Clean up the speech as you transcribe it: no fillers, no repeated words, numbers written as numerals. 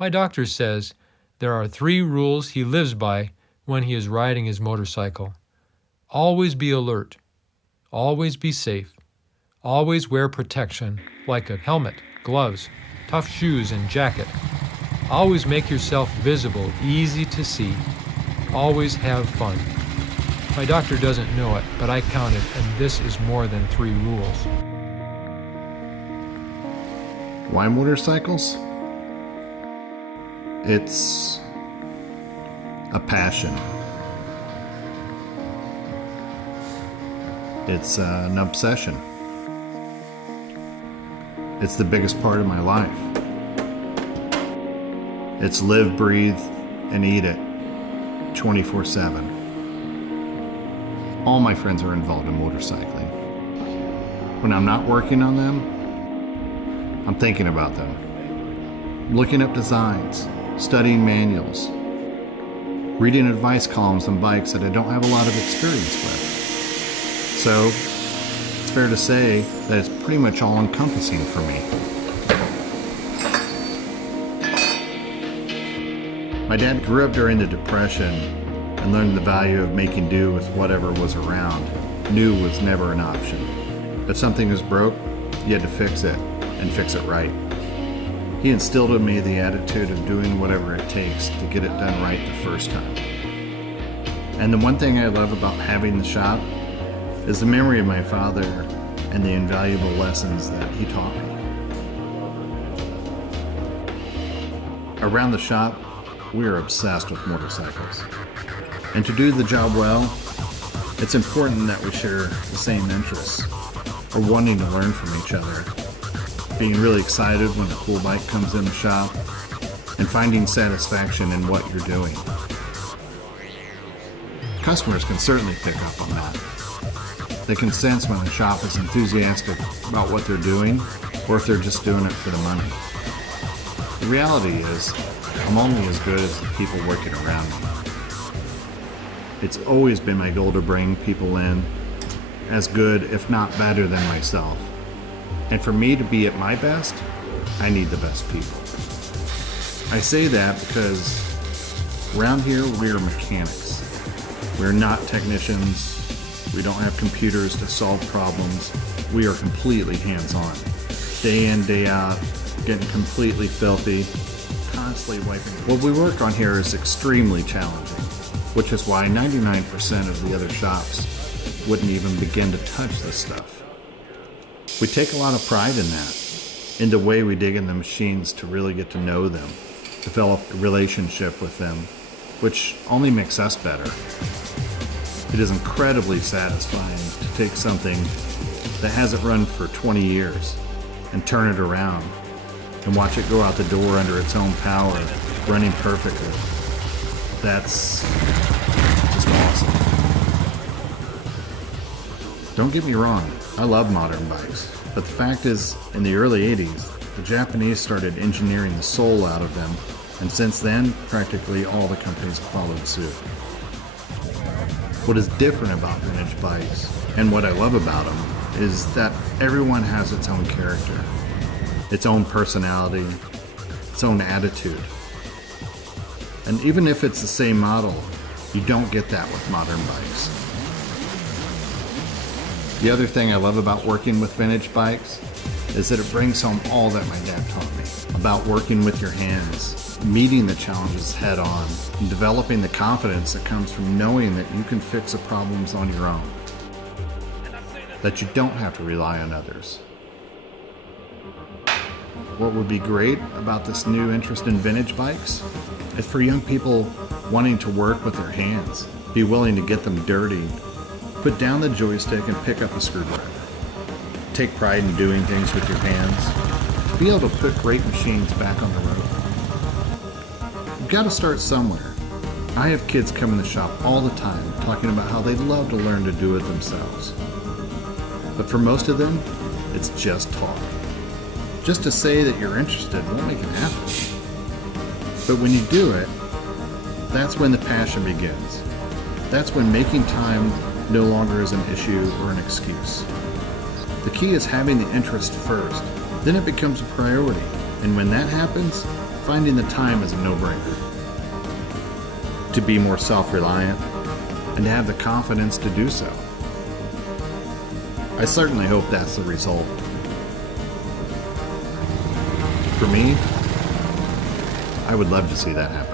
My doctor says there are 3 rules he lives by when he is riding his motorcycle. Always be alert. Always be safe. Always wear protection, like a helmet, gloves, tough shoes, and jacket. Always make yourself visible, easy to see. Always have fun. My doctor doesn't know it, but I counted, and this is more than 3 rules. Why motorcycles? It's a passion. It's an obsession. It's the biggest part of my life. It's live, breathe, and eat it 24/7. All my friends are involved in motorcycling. When I'm not working on them, I'm thinking about them. Looking up designs, studying manuals, reading advice columns on bikes that I don't have a lot of experience with. So, it's fair to say that it's pretty much all-encompassing for me. My dad grew up during the Depression and learned the value of making do with whatever was around. New was never an option. If something was broke, you had to fix it, and fix it right. He instilled in me the attitude of doing whatever it takes to get it done right the first time. And the one thing I love about having the shop is the memory of my father and the invaluable lessons that he taught me. Around the shop, we are obsessed with motorcycles. And to do the job well, it's important that we share the same interests, or wanting to learn from each other, being really excited when a cool bike comes in the shop, and finding satisfaction in what you're doing. Customers can certainly pick up on that. They can sense when the shop is enthusiastic about what they're doing, or if they're just doing it for the money. The reality is, I'm only as good as the people working around me. It's always been my goal to bring people in as good, if not better than myself. And for me to be at my best, I need the best people. I say that because around here we are mechanics. We're not technicians. We don't have computers to solve problems. We are completely hands-on. Day in, day out, getting completely filthy, constantly wiping. What we work on here is extremely challenging, which is why 99% of the other shops wouldn't even begin to touch this stuff. We take a lot of pride in that, in the way we dig in the machines to really get to know them, develop a relationship with them, which only makes us better. It is incredibly satisfying to take something that hasn't run for 20 years and turn it around and watch it go out the door under its own power, running perfectly. That's just awesome. Don't get me wrong, I love modern bikes, but the fact is, in the early 80s, the Japanese started engineering the soul out of them, and since then, practically all the companies have followed suit. What is different about vintage bikes, and what I love about them, is that everyone has its own character, its own personality, its own attitude. And even if it's the same model, you don't get that with modern bikes. The other thing I love about working with vintage bikes is that it brings home all that my dad taught me about working with your hands, meeting the challenges head on, and developing the confidence that comes from knowing that you can fix the problems on your own, that you don't have to rely on others. What would be great about this new interest in vintage bikes is for young people wanting to work with their hands, be willing to get them dirty, put down the joystick and pick up a screwdriver, take pride in doing things with your hands, be able to put great machines back on the road. You've got to start somewhere. I have kids come in the shop all the time talking about how they'd love to learn to do it themselves. But for most of them, it's just talk. Just to say that you're interested won't make it happen. But when you do it, that's when the passion begins. That's when making time no longer is an issue or an excuse. The key is having the interest first, then it becomes a priority. And when that happens, finding the time is a no-brainer. To be more self-reliant and to have the confidence to do so. I certainly hope that's the result. For me, I would love to see that happen.